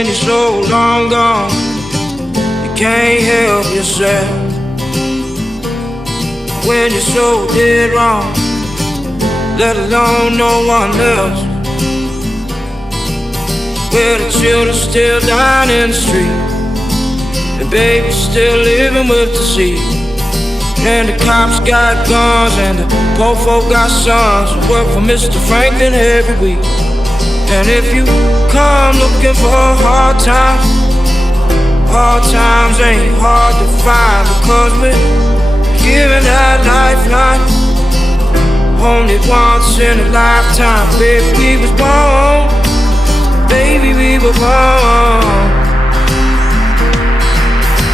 When you're so long gone, you can't help yourself. When you're so dead wrong, let alone no one else. Where the children still dying in the street, the baby's still living with disease. And the cops got guns and the poor folk got sons who work for Mr. Franklin every week. And if you come looking for hard times ain't hard to find, because we're giving that lifeline only once in a lifetime. Baby, we was born, baby, we were born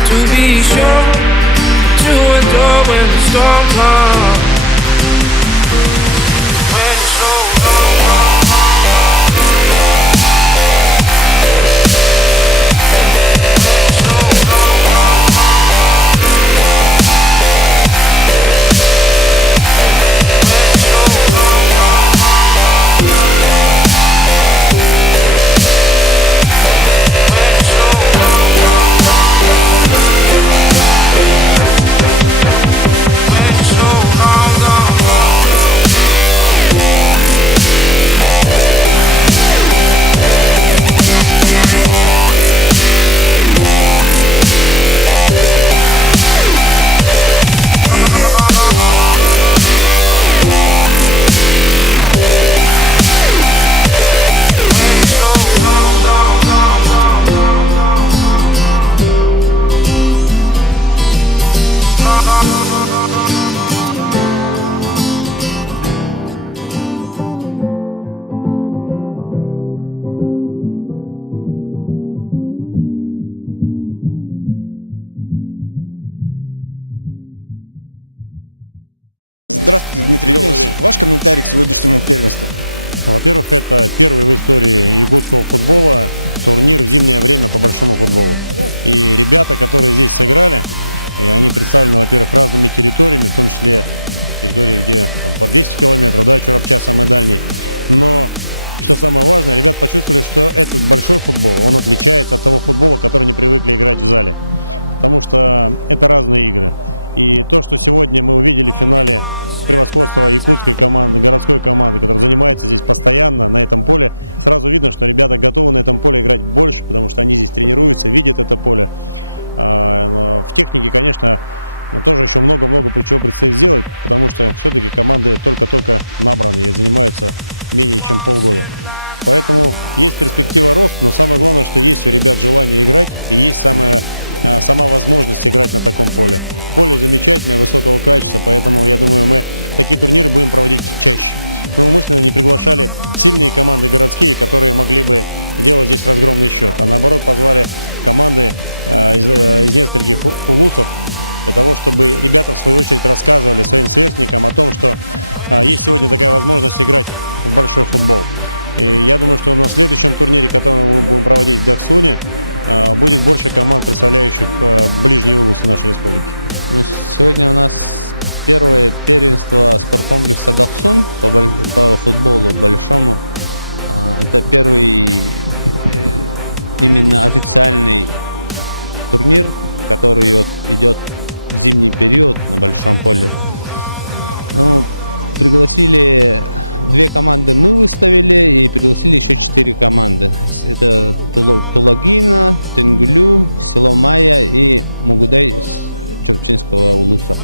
to be sure to endure when the storm comes. When it's so long. Здравствуйте, Дмитрий Евгеньевич. Ваш комментарий к сегодняшнему первенству? Во-первых, это первый в истории якутского футбола турнир в зимнее время по большому футболу. И ребята, которые здесь сыграли, и они представлены, во-первых, разными территориями, в том числе территории, где там, по 200 километров, да, Чурапча самый дальний. Но, что самое важное, ребята почувствовали, что этот большой футбол, он отличается от того футбола, который они привыкли играть в зале. Потому что это разные игры. И то, что сегодня мы увидели в финале превосходство якутской команды, городской команды, которая занимается здесь постоянно на этом поле, сразу видно, что ребята готовы на этом поле играть больше, потому что они здесь тренируются, видят это поле. В технике, конечно, тоже еще много-много чего предстоит сделать, потому что все-таки команды только-только набраны и занимаются менее чем полгода. Поэтому есть перспектива роста, но самое главное, что есть у ребят желание играть и есть сама возможность играть на таком поле. Поле замечательное, высокого качества, поэтому я думаю, мы такие турниры будем проводить чаще. Мы умышленно не приглашали сильные команды городские, которые могли бы делать здесь разгромный счет, а наоборот позвали команды из нескольких улусов для того, чтобы ребята в свою очередь рассказывали своим сверстникам о том, что есть сегодня такая возможность играть в большой футбол. И я думаю, что на следующем турнире, который мы будем проводить в Даксуне, будет больше команд, представляющих ближние улусы нашей республики. Ну, сегодня у нас первое первенство спорткомплекса Даксун по футболу большому. Это первый именно официальный турнир, который идет в зимний период на большом поле. Ну, пригласили 2 команды, мы выставили, и пригласили еще 4 команды. Это Тулагина, Тенгулю, село Майя и Мугудай Чурапчинского улуса.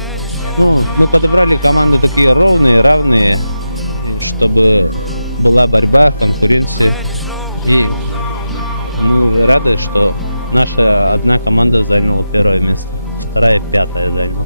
Ну, мы подобрали команды такие равные, чтобы была борьба, конкуренция. И мы рады, что наша одна команда заняла 1-е место, 2-я 5-е заняла.